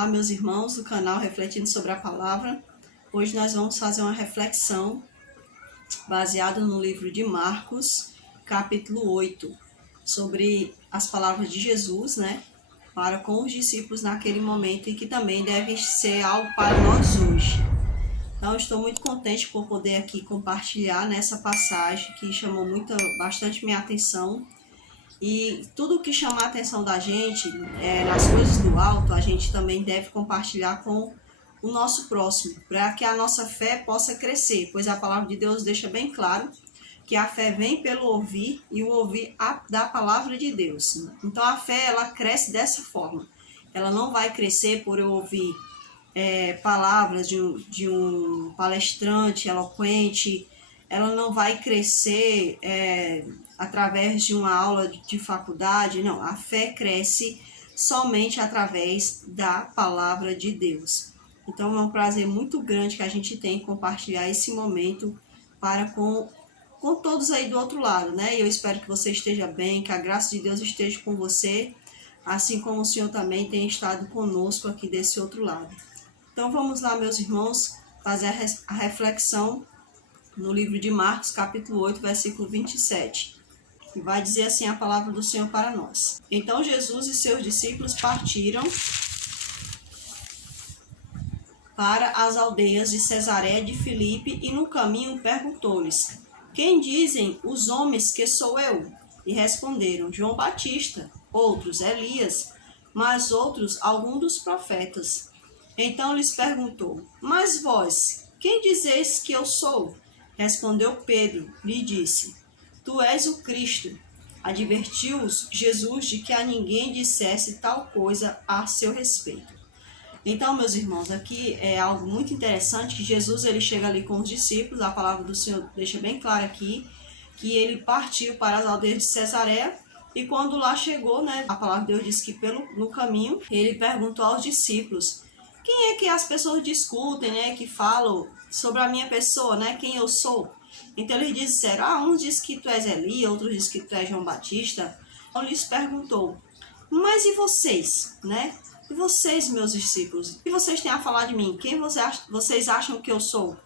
Olá, meus irmãos do canal Refletindo sobre a Palavra. Hoje nós vamos fazer uma reflexão baseada no livro de Marcos, capítulo 8, sobre as palavras de Jesus, para com os discípulos naquele momento e que também deve ser algo para nós hoje. Então, estou muito contente por poder aqui compartilhar nessa passagem que chamou bastante minha atenção. E tudo que chamar a atenção da gente, nas coisas do alto, a gente também deve compartilhar com o nosso próximo, para que a nossa fé possa crescer, pois a palavra de Deus deixa bem claro que a fé vem pelo ouvir e o ouvir da palavra de Deus. Então a fé, ela cresce dessa forma. Ela não vai crescer por eu ouvir palavras de um palestrante eloquente. Ela não vai crescer através de uma aula de faculdade. Não, a fé cresce somente através da palavra de Deus. Então é um prazer muito grande que a gente tem em compartilhar esse momento para com todos aí do outro lado, E eu espero que você esteja bem, que a graça de Deus esteja com você, assim como o Senhor também tem estado conosco aqui desse outro lado. Então vamos lá, meus irmãos, fazer a reflexão no livro de Marcos, capítulo 8, versículo 27, que vai dizer assim a palavra do Senhor para nós. Então Jesus e seus discípulos partiram para as aldeias de Cesareia de Filipe e no caminho perguntou-lhes: quem dizem os homens que sou eu? E responderam: João Batista, outros Elias, mas outros algum dos profetas. Então lhes perguntou: mas vós, quem dizeis que eu sou? Respondeu Pedro, lhe disse: tu és o Cristo. Advertiu-os Jesus de que a ninguém dissesse tal coisa a seu respeito. Então, meus irmãos, aqui é algo muito interessante, que Jesus ele chega ali com os discípulos. A palavra do Senhor deixa bem claro aqui, que ele partiu para as aldeias de Cesareia, e quando lá chegou, a palavra de Deus diz que no caminho, ele perguntou aos discípulos: quem é que as pessoas discutem, que falam sobre a minha pessoa, quem eu sou? Então eles disseram: uns dizem que tu és Elias, outros dizem que tu és João Batista. Então lhes perguntou: mas e vocês, E vocês, meus discípulos, o que vocês têm a falar de mim? Quem vocês acham que eu sou?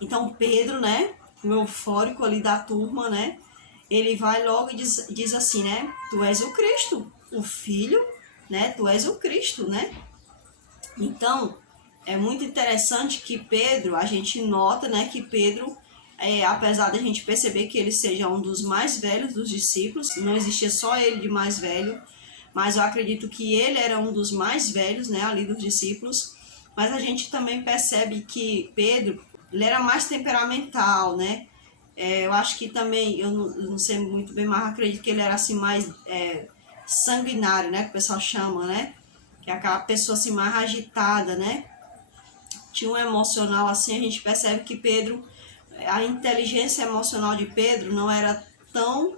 Então Pedro, o eufórico ali da turma, ele vai logo e diz assim, tu és o Cristo, o Filho, tu és o Cristo, Então, é muito interessante que Pedro, a gente nota, que Pedro, apesar da gente perceber que ele seja um dos mais velhos dos discípulos, não existia só ele de mais velho, mas eu acredito que ele era um dos mais velhos, ali dos discípulos, mas a gente também percebe que Pedro, ele era mais temperamental, eu acho que também, eu não sei muito bem, mas acredito que ele era assim mais sanguinário, que o pessoal chama, que é aquela pessoa assim mais agitada, Tinha um emocional assim. A gente percebe que Pedro, a inteligência emocional de Pedro não era tão,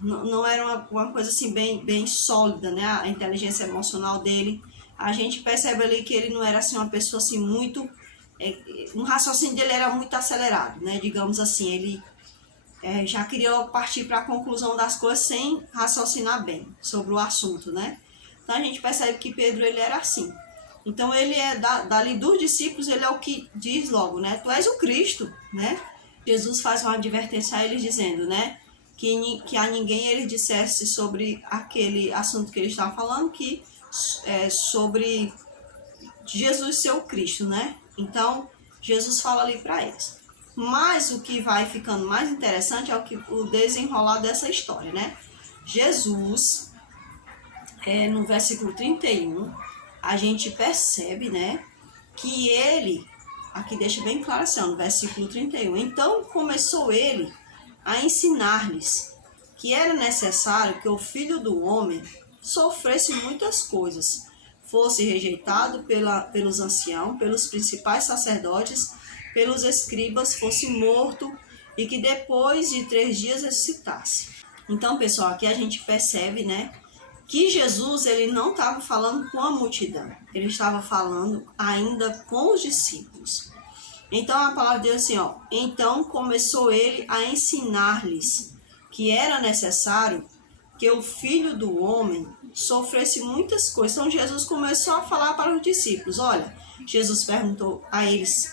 não era uma coisa assim bem sólida, A inteligência emocional dele, a gente percebe ali que ele não era assim uma pessoa assim muito, um raciocínio dele era muito acelerado, digamos assim. Ele já queria partir para a conclusão das coisas sem raciocinar bem sobre o assunto, Então a gente percebe que Pedro, ele era assim. Então ele é dali dos discípulos, ele é o que diz logo, tu és o Cristo, Jesus faz uma advertência a eles dizendo, que a ninguém ele dissesse sobre aquele assunto que ele estava falando, que sobre Jesus ser o Cristo, Então Jesus fala ali para eles. Mas o que vai ficando mais interessante é o desenrolar dessa história, Jesus, no versículo 31, a gente percebe, que ele, aqui deixa bem claro assim, no versículo 31, então começou ele a ensinar-lhes que era necessário que o Filho do Homem sofresse muitas coisas, fosse rejeitado pelos anciãos, pelos principais sacerdotes, pelos escribas, fosse morto e que depois de 3 dias ressuscitasse. Então, pessoal, aqui a gente percebe, que Jesus, ele não estava falando com a multidão, ele estava falando ainda com os discípulos. Então, a palavra diz assim, então começou ele a ensinar-lhes que era necessário que o Filho do Homem sofresse muitas coisas. Então Jesus começou a falar para os discípulos. Olha, Jesus perguntou a eles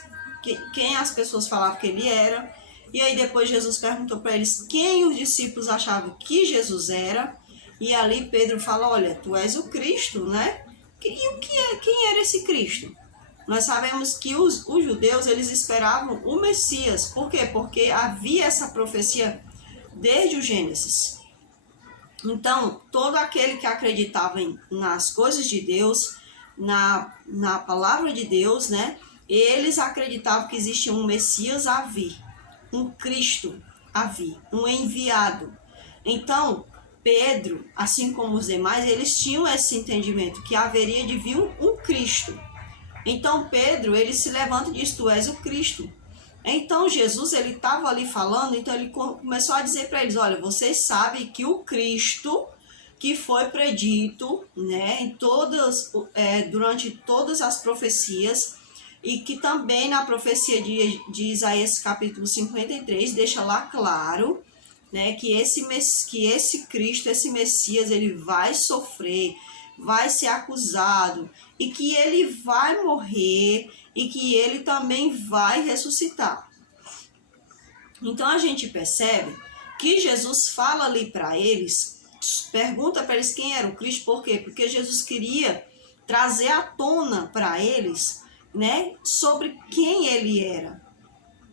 quem as pessoas falavam que ele era. E aí depois Jesus perguntou para eles quem os discípulos achavam que Jesus era. E ali Pedro fala, olha, tu és o Cristo, né? E quem era esse Cristo? Nós sabemos que os judeus, eles esperavam o Messias. Por quê? Porque havia essa profecia desde o Gênesis. Então, todo aquele que acreditava nas coisas de Deus, na palavra de Deus, né? Eles acreditavam que existia um Messias a vir, um Cristo a vir, um enviado. Então, Pedro, assim como os demais, eles tinham esse entendimento que haveria de vir um Cristo. Então Pedro, ele se levanta e diz, tu és o Cristo. Então Jesus, ele estava ali falando, então ele começou a dizer para eles, olha, vocês sabem que o Cristo que foi predito, né, durante todas as profecias, e que também na profecia de Isaías capítulo 53, deixa lá claro, né, que esse Cristo, esse Messias, ele vai sofrer, vai ser acusado, e que ele vai morrer, e que ele também vai ressuscitar. Então a gente percebe que Jesus fala ali para eles, pergunta para eles quem era o Cristo, por quê? Porque Jesus queria trazer à tona para eles, né, sobre quem ele era,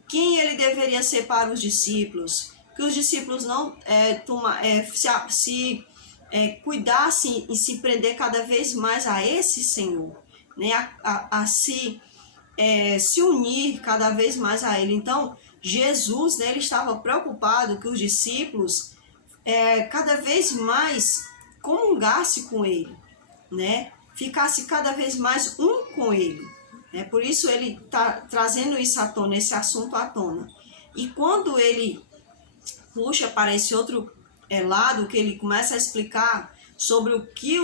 quem ele deveria ser para os discípulos, que os discípulos não cuidassem e se prender cada vez mais a esse Senhor, né? a se unir cada vez mais a Ele. Então, Jesus, né, ele estava preocupado que os discípulos cada vez mais comungassem com Ele, né? Ficasse cada vez mais um com Ele. Né? Por isso ele está trazendo isso à tona, esse assunto à tona. E quando ele puxa para esse outro lado, que ele começa a explicar sobre o que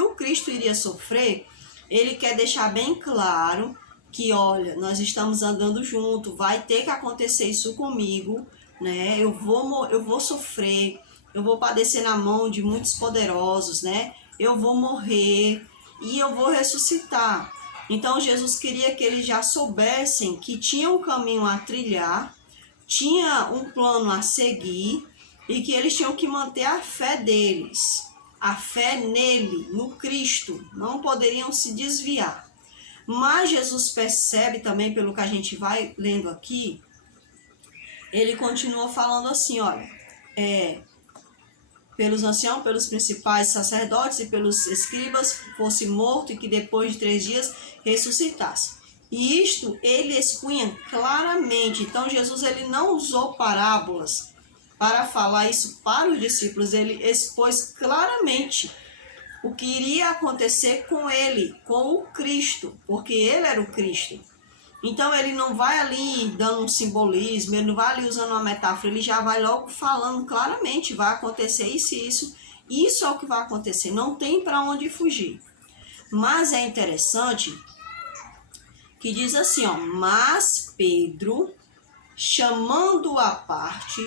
o Cristo iria sofrer, ele quer deixar bem claro que, olha, nós estamos andando junto, vai ter que acontecer isso comigo, né? Eu vou sofrer, eu vou padecer na mão de muitos poderosos, né? Eu vou morrer e eu vou ressuscitar. Então Jesus queria que eles já soubessem que tinha um caminho a trilhar, tinha um plano a seguir e que eles tinham que manter a fé deles, a fé nele, no Cristo, não poderiam se desviar. Mas Jesus percebe também, pelo que a gente vai lendo aqui, ele continua falando assim, olha, pelos anciãos, pelos principais sacerdotes e pelos escribas, fosse morto e que depois de 3 dias ressuscitasse. E isto ele expunha claramente. Então Jesus, ele não usou parábolas para falar isso para os discípulos, ele expôs claramente o que iria acontecer com ele, com o Cristo, porque ele era o Cristo. Então ele não vai ali dando um simbolismo, ele não vai ali usando uma metáfora, ele já vai logo falando claramente, vai acontecer isso e isso é o que vai acontecer, não tem para onde fugir. Mas é interessante que diz assim, ó, mas Pedro, chamando-o à parte,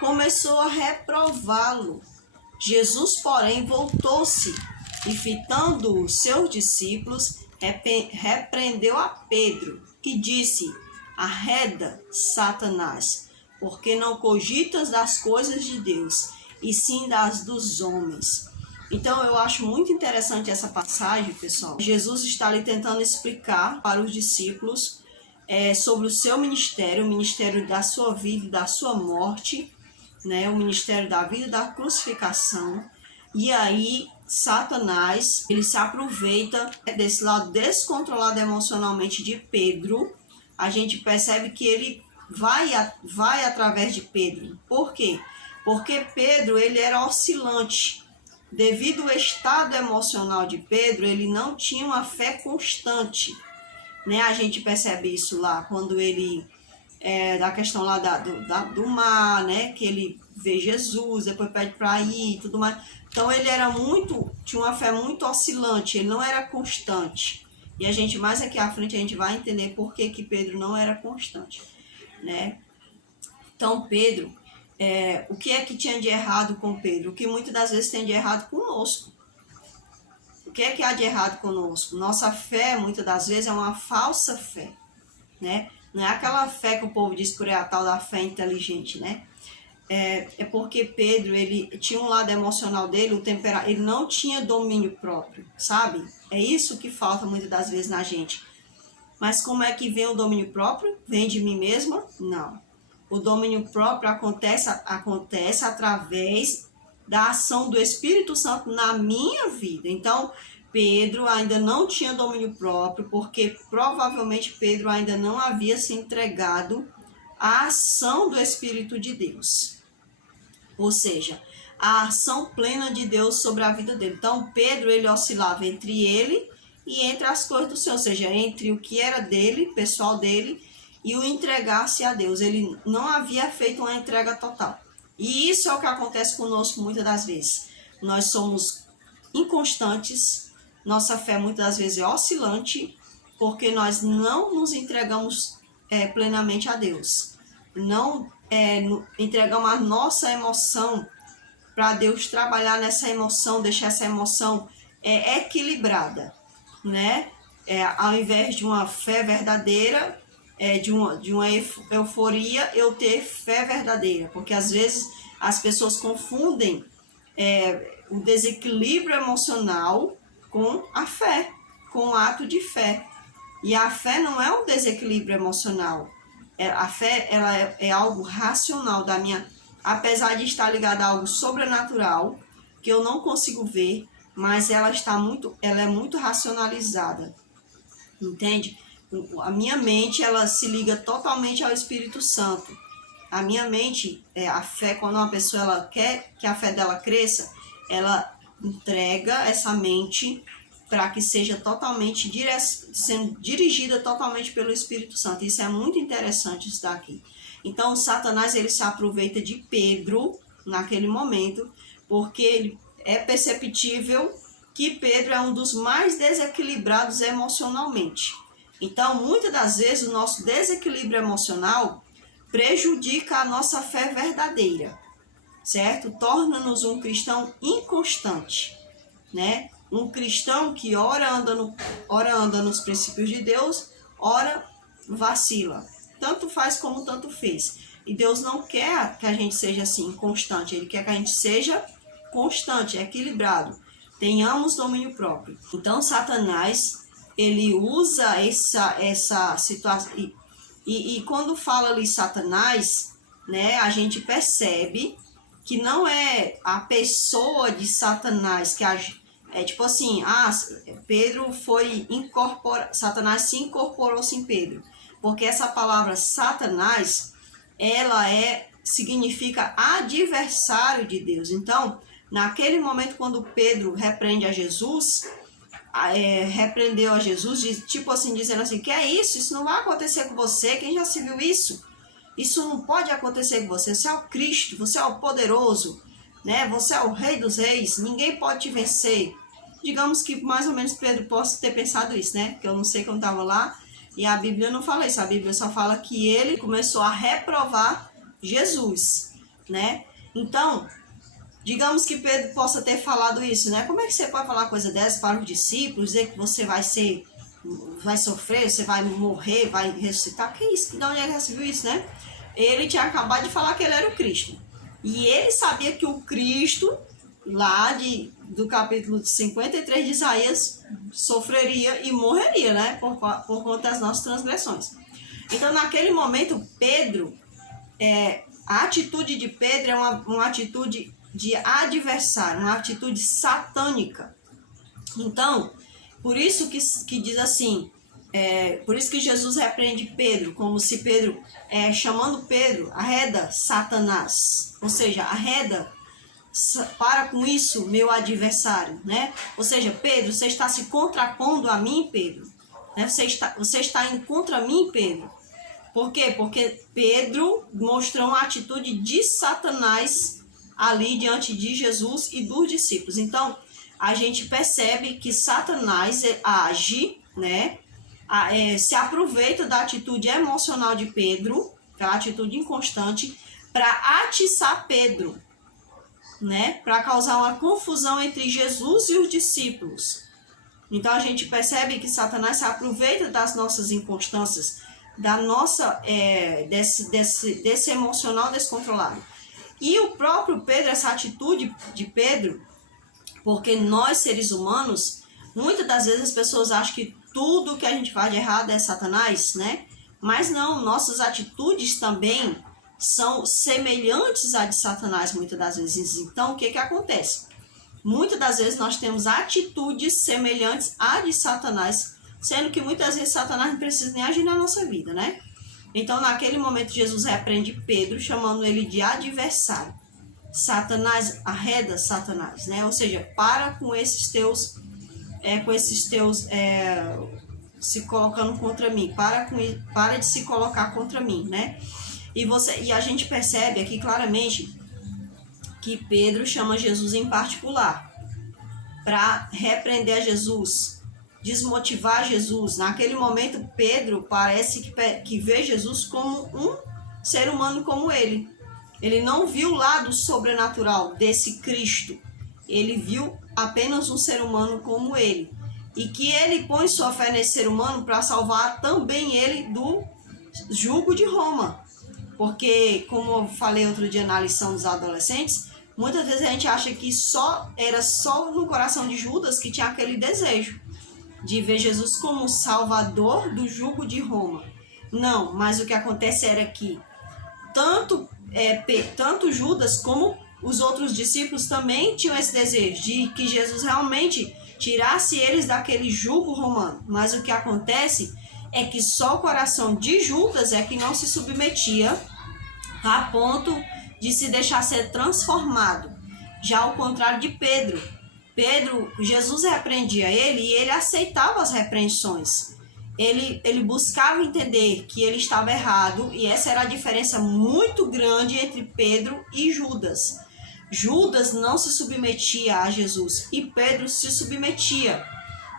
começou a reprová-lo. Jesus, porém, voltou-se e, fitando os seus discípulos, repreendeu a Pedro e disse, arreda, Satanás, porque não cogitas das coisas de Deus, e sim das dos homens. Então, eu acho muito interessante essa passagem, pessoal. Jesus está ali tentando explicar para os discípulos sobre o seu ministério, o ministério da sua vida e da sua morte, né? O ministério da vida e da crucificação. E aí, Satanás, ele se aproveita desse lado descontrolado emocionalmente de Pedro. A gente percebe que ele vai através de Pedro. Por quê? Porque Pedro, ele era oscilante. Devido ao estado emocional de Pedro, ele não tinha uma fé constante, né? A gente percebe isso lá, quando ele, da questão lá do mar, né? Que ele vê Jesus, depois pede para ir e tudo mais. Então ele tinha uma fé muito oscilante, ele não era constante. E a gente, mais aqui à frente, a gente vai entender por que Pedro não era constante, né? Então Pedro, O que é que tinha de errado com Pedro? O que muitas das vezes tem de errado conosco. O que é que há de errado conosco? Nossa fé, muitas das vezes, é uma falsa fé, né? Não é aquela fé que o povo diz por aí, a tal da fé inteligente, né? É porque Pedro, ele tinha um lado emocional dele, ele não tinha domínio próprio, sabe? É isso que falta muitas das vezes na gente. Mas como é que vem o domínio próprio? Vem de mim mesma? Não. O domínio próprio acontece através da ação do Espírito Santo na minha vida. Então, Pedro ainda não tinha domínio próprio, porque provavelmente Pedro ainda não havia se entregado à ação do Espírito de Deus. Ou seja, a ação plena de Deus sobre a vida dele. Então, Pedro, ele oscilava entre ele e entre as coisas do Senhor, ou seja, entre o que era dele, pessoal dele, e o entregar-se a Deus. Ele não havia feito uma entrega total. E isso é o que acontece conosco muitas das vezes. Nós somos inconstantes, nossa fé muitas das vezes é oscilante, porque nós não nos entregamos plenamente a Deus. Não entregamos a nossa emoção para Deus trabalhar nessa emoção, deixar essa emoção equilibrada, né? Ao invés de uma fé verdadeira, de uma euforia, eu ter fé verdadeira, porque às vezes as pessoas confundem o desequilíbrio emocional com a fé, com o ato de fé. E a fé não é um desequilíbrio emocional. A fé ela é algo racional da minha, apesar de estar ligada a algo sobrenatural que eu não consigo ver, mas ela é muito racionalizada, entende? A minha mente ela se liga totalmente ao Espírito Santo. A minha mente, a fé, quando uma pessoa ela quer que a fé dela cresça, ela entrega essa mente para que seja totalmente sendo dirigida totalmente pelo Espírito Santo. Isso é muito interessante isso daqui. Então, Satanás ele se aproveita de Pedro naquele momento, porque ele é perceptível que Pedro é um dos mais desequilibrados emocionalmente. Então, muitas das vezes, o nosso desequilíbrio emocional prejudica a nossa fé verdadeira, certo? Torna-nos um cristão inconstante, né? Um cristão que ora anda nos princípios de Deus, ora vacila. Tanto faz como tanto fez. E Deus não quer que a gente seja assim, constante. Ele quer que a gente seja constante, equilibrado. Tenhamos domínio próprio. Então, Satanás, ele usa essa situação. E quando fala ali Satanás, né, a gente percebe que não é a pessoa de Satanás que tipo assim, Pedro foi incorporado, Satanás se incorporou-se em Pedro. Porque essa palavra Satanás, ela significa adversário de Deus. Então, naquele momento quando Pedro repreende a Jesus, repreendeu a Jesus, tipo assim, dizendo assim, que é isso? Isso não vai acontecer com você, quem já se viu isso? Isso não pode acontecer com você, você é o Cristo, você é o poderoso, né? Você é o Rei dos Reis, ninguém pode te vencer. Digamos que mais ou menos Pedro possa ter pensado isso, né? Porque eu não sei quando estava lá, e a Bíblia não fala isso, a Bíblia só fala que ele começou a reprovar Jesus, né? Então, digamos que Pedro possa ter falado isso, né? Como é que você pode falar coisa dessa para os discípulos, dizer que você vai sofrer, você vai morrer, vai ressuscitar? Que isso? De onde ele recebeu isso, né? Ele tinha acabado de falar que ele era o Cristo. E ele sabia que o Cristo, lá do capítulo 53 de Isaías, sofreria e morreria, né? Por conta das nossas transgressões. Então, naquele momento, Pedro, a atitude de Pedro é uma atitude de adversário, uma atitude satânica. Então, por isso que diz assim, por isso que Jesus repreende Pedro, como se Pedro, chamando Pedro, arreda Satanás, ou seja, arreda, para com isso, meu adversário, né? Ou seja, Pedro, você está se contrapondo a mim, Pedro, né? Você está indo contra mim, Pedro. Por quê? Porque Pedro mostrou uma atitude de Satanás ali diante de Jesus e dos discípulos. Então, a gente percebe que Satanás age, né? Se aproveita da atitude emocional de Pedro, aquela atitude inconstante, para atiçar Pedro, né? Para causar uma confusão entre Jesus e os discípulos. Então a gente percebe que Satanás se aproveita das nossas inconstâncias, da nossa desse emocional descontrolado. E o próprio Pedro, essa atitude de Pedro, porque nós seres humanos, muitas das vezes as pessoas acham que tudo que a gente faz de errado é Satanás, né? Mas não, nossas atitudes também são semelhantes à de Satanás muitas das vezes. Então o que acontece? Muitas das vezes nós temos atitudes semelhantes à de Satanás, sendo que muitas vezes Satanás não precisa nem agir na nossa vida, né? Então, naquele momento, Jesus repreende Pedro, chamando ele de adversário. Satanás, arreda Satanás, né? Ou seja, para com esses teus se colocando contra mim, para de se colocar contra mim, né? E a gente percebe aqui claramente que Pedro chama Jesus em particular para repreender a Jesus, desmotivar Jesus. Naquele momento, Pedro parece que vê Jesus como um ser humano como ele. Ele não viu o lado sobrenatural desse Cristo. Ele viu apenas um ser humano como ele. E que ele põe sua fé nesse ser humano para salvar também ele do jugo de Roma. Porque, como eu falei outro dia na lição dos adolescentes, muitas vezes a gente acha que era só no coração de Judas que tinha aquele desejo de ver Jesus como salvador do jugo de Roma. Não, mas o que acontece era que tanto Judas como os outros discípulos também tinham esse desejo de que Jesus realmente tirasse eles daquele jugo romano. Mas o que acontece é que só o coração de Judas é que não se submetia a ponto de se deixar ser transformado. Já ao contrário de Pedro, Jesus repreendia ele e ele aceitava as repreensões. Ele buscava entender que ele estava errado, e essa era a diferença muito grande entre Pedro e Judas. Judas não se submetia a Jesus e Pedro se submetia.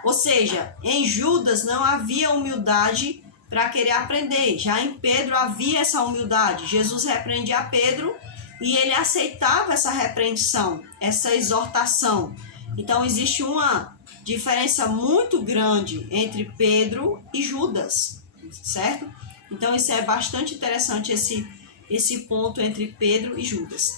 Ou seja, em Judas não havia humildade para querer aprender. Já em Pedro havia essa humildade. Jesus repreendia Pedro e ele aceitava essa repreensão, essa exortação. Então existe uma diferença muito grande entre Pedro e Judas, certo? Então isso é bastante interessante, esse ponto entre Pedro e Judas.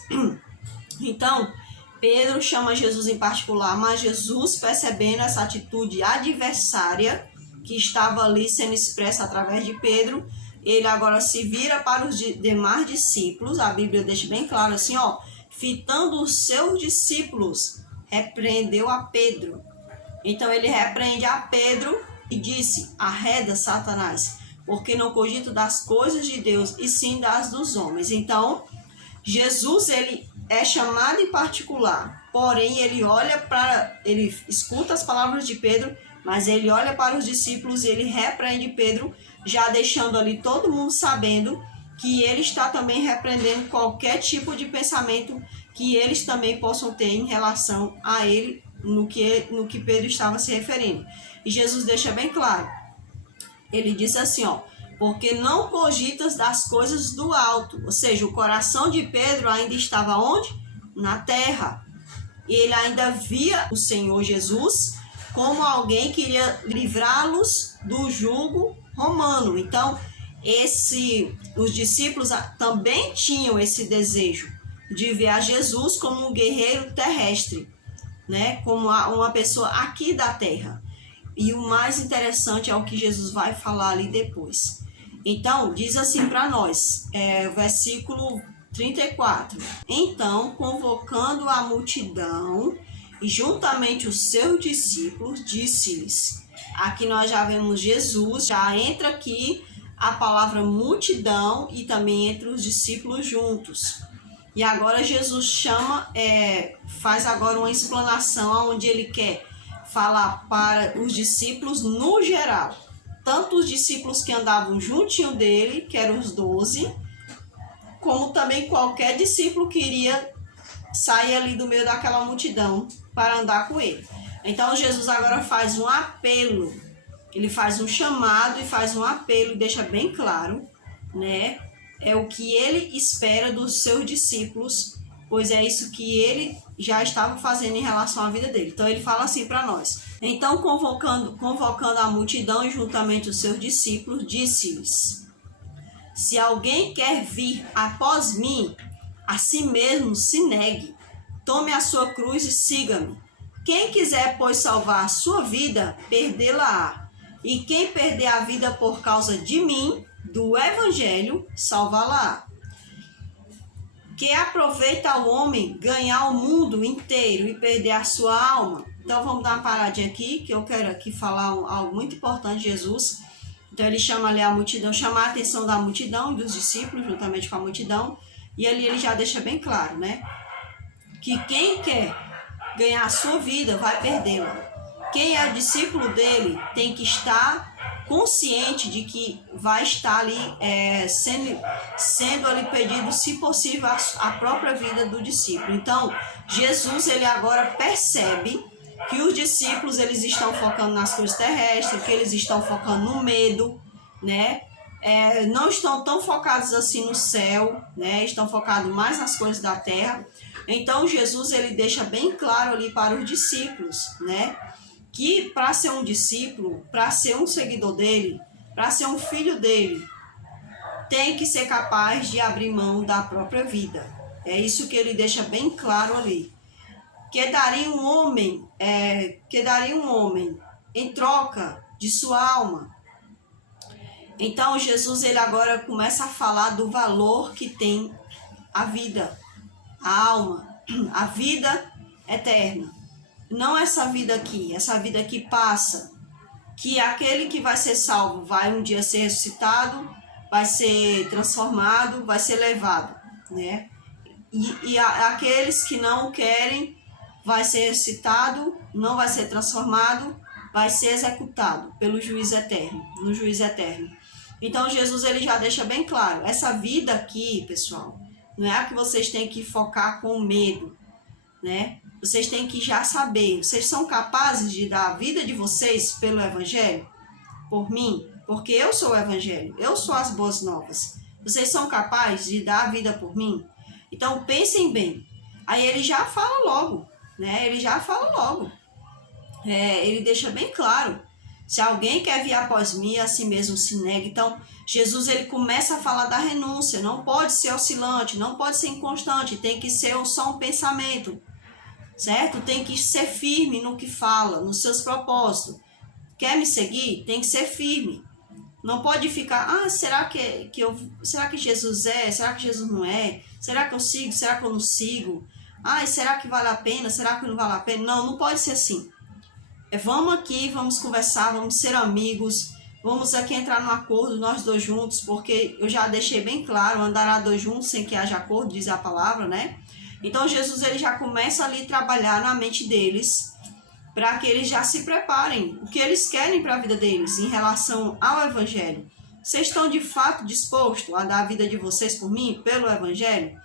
Então, Pedro chama Jesus em particular, mas Jesus, percebendo essa atitude adversária que estava ali sendo expressa através de Pedro, ele agora se vira para os demais discípulos. A Bíblia deixa bem claro assim, ó, fitando os seus discípulos, repreendeu a Pedro. Então ele repreende a Pedro e disse: arreda, Satanás, porque não cogito das coisas de Deus, e sim das dos homens. Então, Jesus, ele é chamado em particular, porém ele escuta as palavras de Pedro, mas ele olha para os discípulos e ele repreende Pedro, já deixando ali todo mundo sabendo que ele está também repreendendo qualquer tipo de pensamento que eles também possam ter em relação a ele, no que Pedro estava se referindo. E Jesus deixa bem claro, ele diz assim, ó, porque não cogitas das coisas do alto. Ou seja, o coração de Pedro ainda estava onde? Na terra. E ele ainda via o Senhor Jesus como alguém que iria livrá-los do jugo romano. Então, os discípulos também tinham esse desejo de ver a Jesus como um guerreiro terrestre, né? Como uma pessoa aqui da terra. E o mais interessante é o que Jesus vai falar ali depois. Então, diz assim para nós, versículo 34. Então, convocando a multidão e juntamente os seus discípulos, disse-lhes. Aqui nós já vemos Jesus, já entra aqui a palavra multidão e também entre os discípulos juntos. E agora Jesus faz agora uma explanação onde ele quer falar para os discípulos no geral. Tanto os discípulos que andavam juntinho dele, que eram os 12, como também qualquer discípulo que iria sair ali do meio daquela multidão para andar com ele. Então Jesus agora faz um apelo, ele faz um chamado e faz um apelo, deixa bem claro, né, é o que ele espera dos seus discípulos, pois é isso que ele já estava fazendo em relação à vida dele. Então ele fala assim para nós: então convocando a multidão e juntamente os seus discípulos, disse-lhes: se alguém quer vir após mim, a si mesmo se negue, tome a sua cruz e siga-me. Quem quiser, pois, salvar a sua vida, perdê-la-á. E quem perder a vida por causa de mim, do Evangelho, salvá-la-á. Que aproveita ao homem ganhar o mundo inteiro e perder a sua alma? Então vamos dar uma paradinha aqui, que eu quero aqui falar algo muito importante de Jesus. Então ele chama ali a multidão, chama a atenção da multidão, dos discípulos, juntamente com a multidão. E ali ele já deixa bem claro, né? Que quem quer ganhar a sua vida vai perdê-la. Quem é discípulo dele tem que estar consciente de que vai estar ali sendo ali pedido, se possível, a própria vida do discípulo. Então, Jesus ele agora percebe que os discípulos eles estão focando nas coisas terrestres, que eles estão focando no medo, né? Não estão tão focados assim no céu, né? Estão focados mais nas coisas da terra. Então Jesus ele deixa bem claro ali para os discípulos, né? Que para ser um discípulo, para ser um seguidor dele, para ser um filho dele, tem que ser capaz de abrir mão da própria vida. É isso que ele deixa bem claro ali. Que daria um homem em troca de sua alma. Então Jesus ele agora começa a falar do valor que tem a vida, a alma, a vida eterna. Não essa vida aqui passa, que aquele que vai ser salvo vai um dia ser ressuscitado, vai ser transformado, vai ser levado, né? E aqueles que não querem vai ser ressuscitado, não vai ser transformado, vai ser executado pelo juiz eterno, no juiz eterno. Então Jesus ele já deixa bem claro, essa vida aqui, pessoal, não é a que vocês têm que focar com medo, né? Vocês têm que já saber, vocês são capazes de dar a vida de vocês pelo Evangelho? Por mim? Porque eu sou o Evangelho, eu sou as boas novas. Vocês são capazes de dar a vida por mim? Então pensem bem. Aí ele já fala logo, né? Ele deixa bem claro. Se alguém quer vir após mim, a si mesmo se negue. Então, Jesus ele começa a falar da renúncia. Não pode ser oscilante, não pode ser inconstante. Tem que ser só um pensamento, certo? Tem que ser firme no que fala, nos seus propósitos. Quer me seguir? Tem que ser firme. Não pode ficar, será que Jesus é? Será que Jesus não é? Será que eu sigo? Será que eu não sigo? Será que vale a pena? Será que não vale a pena? Não pode ser assim. Vamos aqui, vamos conversar, vamos ser amigos, vamos aqui entrar num acordo nós dois juntos, porque eu já deixei bem claro, andará dois juntos sem que haja acordo, diz a palavra, né? Então Jesus ele já começa ali a trabalhar na mente deles, para que eles já se preparem, o que eles querem para a vida deles em relação ao Evangelho. Vocês estão de fato dispostos a dar a vida de vocês por mim, pelo Evangelho?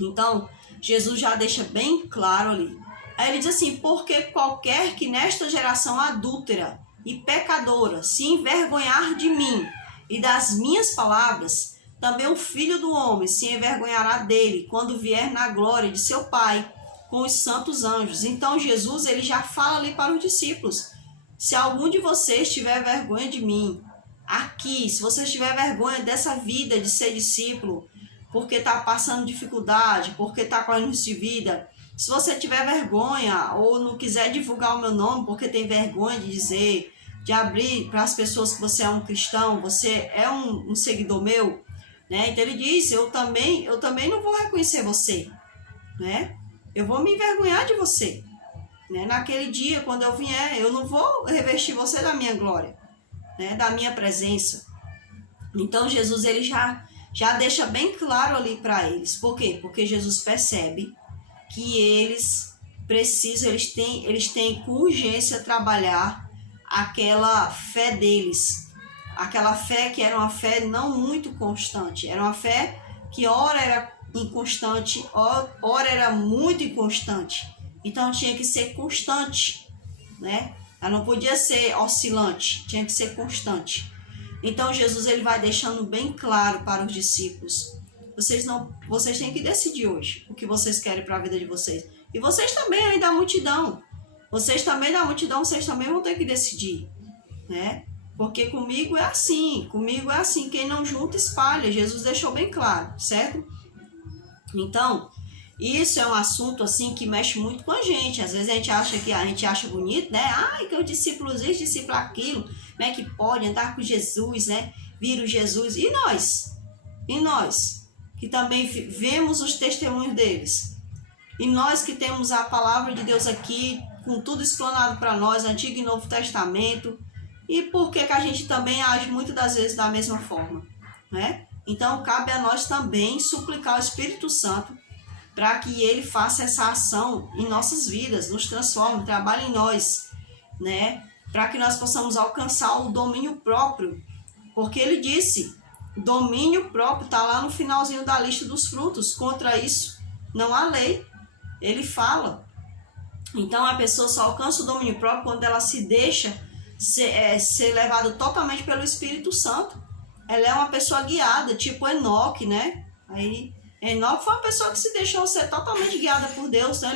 Então, Jesus já deixa bem claro ali. Aí ele diz assim, porque qualquer que nesta geração adúltera e pecadora se envergonhar de mim e das minhas palavras, também o Filho do Homem se envergonhará dele quando vier na glória de seu Pai com os santos anjos. Então Jesus ele já fala ali para os discípulos, se algum de vocês tiver vergonha de mim, aqui, se você tiver vergonha dessa vida de ser discípulo, porque está passando dificuldade, porque está correndo risco de vida, se você tiver vergonha ou não quiser divulgar o meu nome porque tem vergonha de dizer, de abrir para as pessoas que você é um cristão, você é um seguidor meu, né? Então ele diz, eu também não vou reconhecer você, né? Eu vou me envergonhar de você, né? Naquele dia, quando eu vier, eu não vou revestir você da minha glória, né? Da minha presença. Então Jesus ele já deixa bem claro ali para eles. Por quê? Porque Jesus percebe que eles precisam, eles têm com urgência trabalhar aquela fé deles. Aquela fé que era uma fé não muito constante. Era uma fé que ora era inconstante, ora era muito inconstante. Então tinha que ser constante, né? Ela não podia ser oscilante, tinha que ser constante. Então Jesus ele vai deixando bem claro para os discípulos: vocês têm que decidir hoje o que vocês querem para a vida de vocês. E vocês também aí da multidão. Vocês também vão ter que decidir, né? Porque comigo é assim, quem não junta espalha. Jesus deixou bem claro, certo? Então, isso é um assunto assim que mexe muito com a gente. Às vezes a gente acha bonito, né? Ai, que o discípulo isso, discípulo aquilo, como é que pode andar com Jesus, né? Vira o Jesus. E nós? Que também vemos os testemunhos deles. E nós que temos a palavra de Deus aqui, com tudo explanado para nós, Antigo e Novo Testamento. E por que a gente também age muitas das vezes da mesma forma, né? Então, cabe a nós também suplicar o Espírito Santo para que ele faça essa ação em nossas vidas, nos transforme, trabalhe em nós, né? Para que nós possamos alcançar o domínio próprio. Porque ele disse, domínio próprio está lá no finalzinho da lista dos frutos. Contra isso, não há lei. Ele fala. Então, a pessoa só alcança o domínio próprio quando ela se deixa ser levada totalmente pelo Espírito Santo. Ela é uma pessoa guiada, tipo Enoque, né? Aí, Enoque foi uma pessoa que se deixou ser totalmente guiada por Deus. Então,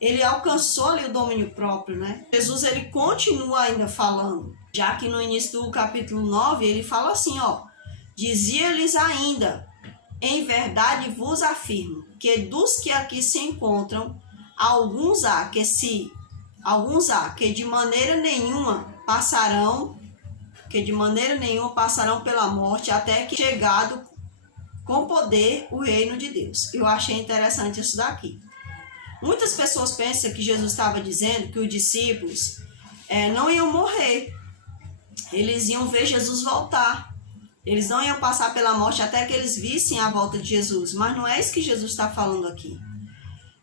ele alcançou ali o domínio próprio, né? Jesus, ele continua ainda falando. Já que no início do capítulo 9, ele fala assim, ó. Dizia-lhes ainda, em verdade vos afirmo, que dos que aqui se encontram, alguns há que de maneira nenhuma passarão pela morte, até que chegado com poder o reino de Deus. Eu achei interessante isso daqui. Muitas pessoas pensam que Jesus estava dizendo que os discípulos não iam morrer. Eles iam ver Jesus voltar. Eles não iam passar pela morte até que eles vissem a volta de Jesus. Mas não é isso que Jesus está falando aqui.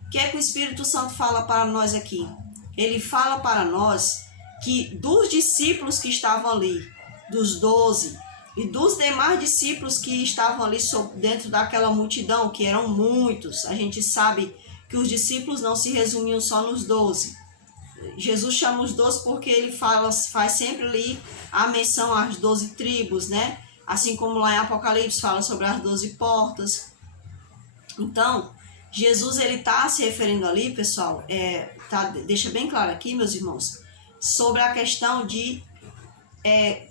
O que é que o Espírito Santo fala para nós aqui? Ele fala para nós que dos discípulos que estavam ali, dos 12, e dos demais discípulos que estavam ali dentro daquela multidão, que eram muitos, a gente sabe que os discípulos não se resumiam só nos 12. Jesus chama os 12 porque ele faz sempre ali a menção às 12 tribos, né? Assim como lá em Apocalipse fala sobre as 12 portas. Então, Jesus ele está se referindo ali, pessoal, deixa bem claro aqui, meus irmãos, sobre a questão de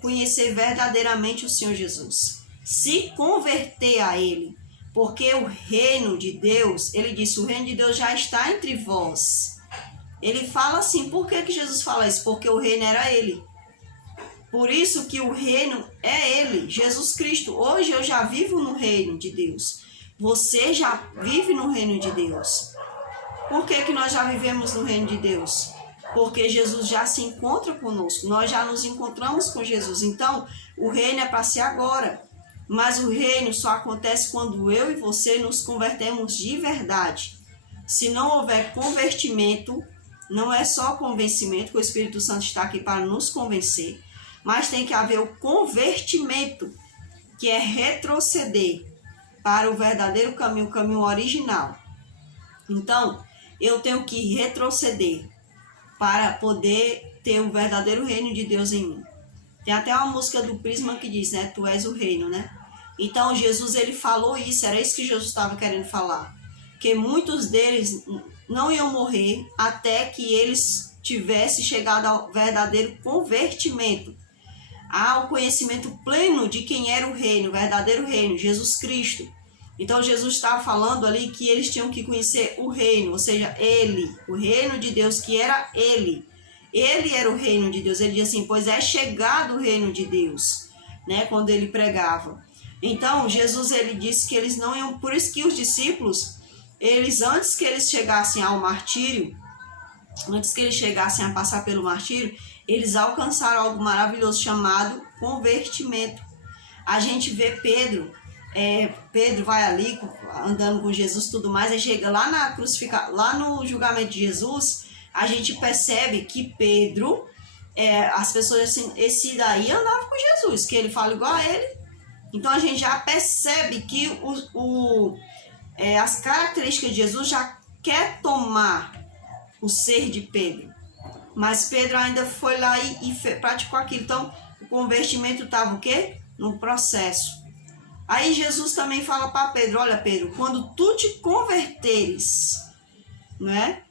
conhecer verdadeiramente o Senhor Jesus, se converter a Ele, porque o reino de Deus, ele disse, o reino de Deus já está entre vós. Ele fala assim, por que Jesus fala isso? Porque o reino era Ele. Por isso que o reino é Ele, Jesus Cristo. Hoje eu já vivo no reino de Deus. Você já vive no reino de Deus. Por que nós já vivemos no reino de Deus? Porque Jesus já se encontra conosco. Nós já nos encontramos com Jesus. Então, o reino é para ser agora. Mas o reino só acontece quando eu e você nos convertemos de verdade. Se não houver convertimento, não é só convencimento, que o Espírito Santo está aqui para nos convencer, mas tem que haver o convertimento, que é retroceder para o verdadeiro caminho, o caminho original. Então, eu tenho que retroceder para poder ter o verdadeiro reino de Deus em mim. Tem até uma música do Prisma que diz, né? Tu és o reino, né? Então, Jesus, ele falou isso, era isso que Jesus estava querendo falar. Que muitos deles não iam morrer até que eles tivessem chegado ao verdadeiro convertimento, ao conhecimento pleno de quem era o reino, o verdadeiro reino, Jesus Cristo. Então, Jesus estava falando ali que eles tinham que conhecer o reino, ou seja, Ele, o reino de Deus, que era Ele. Ele era o reino de Deus. Ele diz assim, pois é chegado o reino de Deus, né? Quando ele pregava. Então, Jesus, ele disse que eles não iam... Por isso que os discípulos, antes que eles chegassem ao martírio, antes que eles chegassem a passar pelo martírio, eles alcançaram algo maravilhoso chamado convertimento. A gente vê Pedro vai ali andando com Jesus e tudo mais, aí chega lá lá no julgamento de Jesus, a gente percebe que Pedro, as pessoas assim, esse daí andava com Jesus, que ele fala igual a ele. Então a gente já percebe que as características de Jesus já quer tomar o ser de Pedro. Mas Pedro ainda foi lá e praticou aquilo. Então, O convertimento estava o quê? No processo. Aí Jesus também fala para Pedro, olha Pedro, quando tu te converteres, né?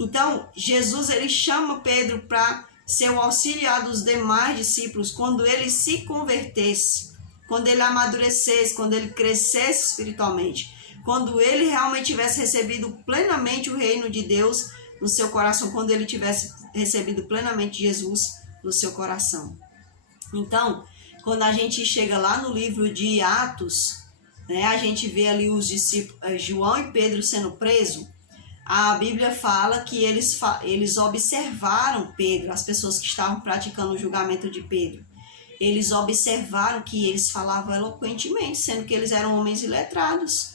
Então, Jesus ele chama Pedro para ser o auxiliar dos demais discípulos quando ele se convertesse, quando ele amadurecesse, quando ele crescesse espiritualmente, quando ele realmente tivesse recebido plenamente o reino de Deus no seu coração, quando ele tivesse recebido plenamente Jesus no seu coração. Então, quando a gente chega lá no livro de Atos, né, a gente vê ali os discípulos, João e Pedro sendo presos. A Bíblia fala que eles observaram Pedro, as pessoas que estavam praticando o julgamento de Pedro. Eles observaram que eles falavam eloquentemente, sendo que eles eram homens iletrados.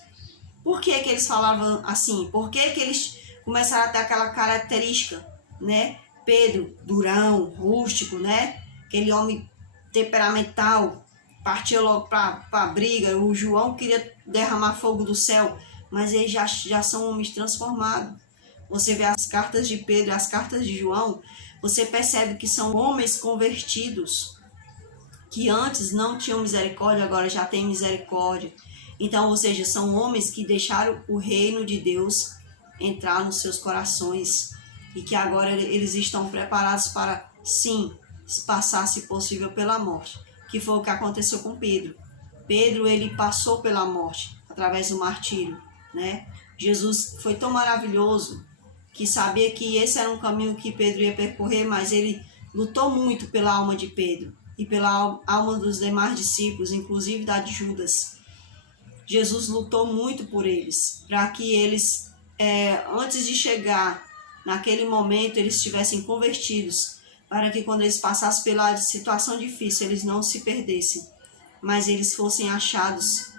Por que que eles falavam assim? Por que que eles começaram a ter aquela característica, né? Pedro, durão, rústico, né? Aquele homem temperamental, partia logo para a briga. O João queria derramar fogo do céu, mas eles já são homens transformados. Você vê as cartas de Pedro e as cartas de João, você percebe que são homens convertidos, que antes não tinham misericórdia, agora já têm misericórdia. Então, ou seja, são homens que deixaram o reino de Deus entrar nos seus corações e que agora eles estão preparados para, sim, passar, se possível, pela morte, que foi o que aconteceu com Pedro. Pedro, ele passou pela morte através do martírio, né? Jesus foi tão maravilhoso que sabia que esse era um caminho que Pedro ia percorrer, mas ele lutou muito pela alma de Pedro e pela alma dos demais discípulos, inclusive da de Judas. Jesus lutou muito por eles, para que eles, antes de chegar naquele momento, eles estivessem convertidos, para que quando eles passassem pela situação difícil, eles não se perdessem, mas eles fossem achados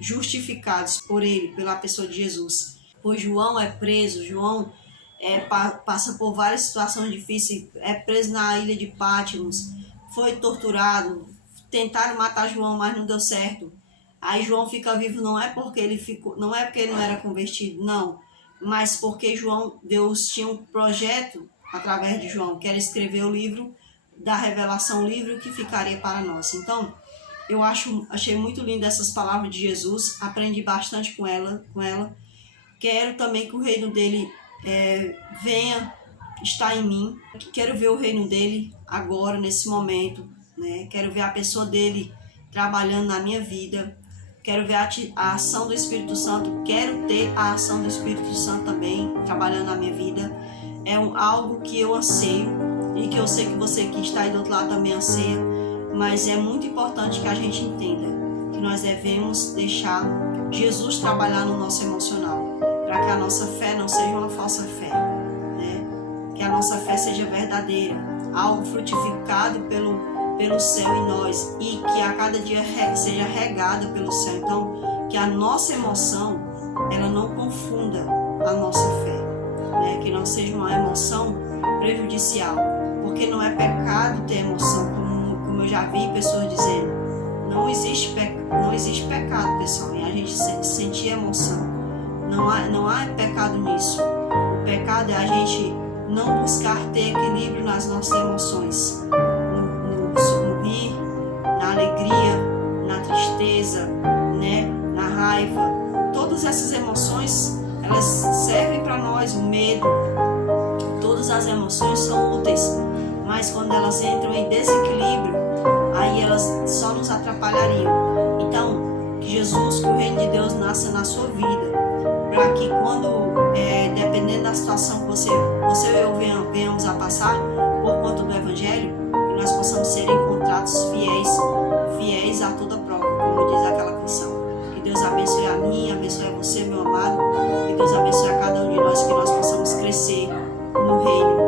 justificados por ele, pela pessoa de Jesus. Pois João é preso, João passa por várias situações difíceis, é preso na ilha de Patmos, foi torturado, tentaram matar João, mas não deu certo. Aí João fica vivo não é porque ele não era convertido, não, mas porque Deus tinha um projeto através de João, que era escrever o livro da revelação, o livro que ficaria para nós. Então, eu achei muito linda essas palavras de Jesus, aprendi bastante com ela. Quero também que o reino dele venha estar em mim. Quero ver o reino dele agora, nesse momento, né? Quero ver a pessoa dele trabalhando na minha vida. Quero ver a ação do Espírito Santo. Quero ter a ação do Espírito Santo também trabalhando na minha vida. É algo que eu anseio e que eu sei que você que está aí do outro lado também anseia. Mas é muito importante que a gente entenda que nós devemos deixar Jesus trabalhar no nosso emocional, para que a nossa fé não seja uma falsa fé, né? Que a nossa fé seja verdadeira, algo frutificado pelo céu em nós e que a cada dia seja regada pelo céu. Então, que a nossa emoção, ela não confunda a nossa fé, né? Que não seja uma emoção prejudicial, porque não é pecado ter emoção, como eu já vi pessoas dizendo. Não existe pecado, pessoal, em a gente sentir emoção. Não há pecado nisso. O pecado é a gente não buscar ter equilíbrio nas nossas emoções. No rir, na alegria, na tristeza, né? Na raiva. Todas essas emoções, elas servem para nós, o medo. Todas as emoções são úteis, mas quando elas entram em desequilíbrio, aí elas só nos atrapalhariam. Então, que Jesus, que o reino de Deus nasça na sua vida, para que quando, dependendo da situação que você ou eu venhamos a passar por conta do Evangelho, que nós possamos ser encontrados fiéis a toda prova, como diz aquela canção. Que Deus abençoe a mim, abençoe a você, meu amado, que Deus abençoe a cada um de nós, que nós possamos crescer no reino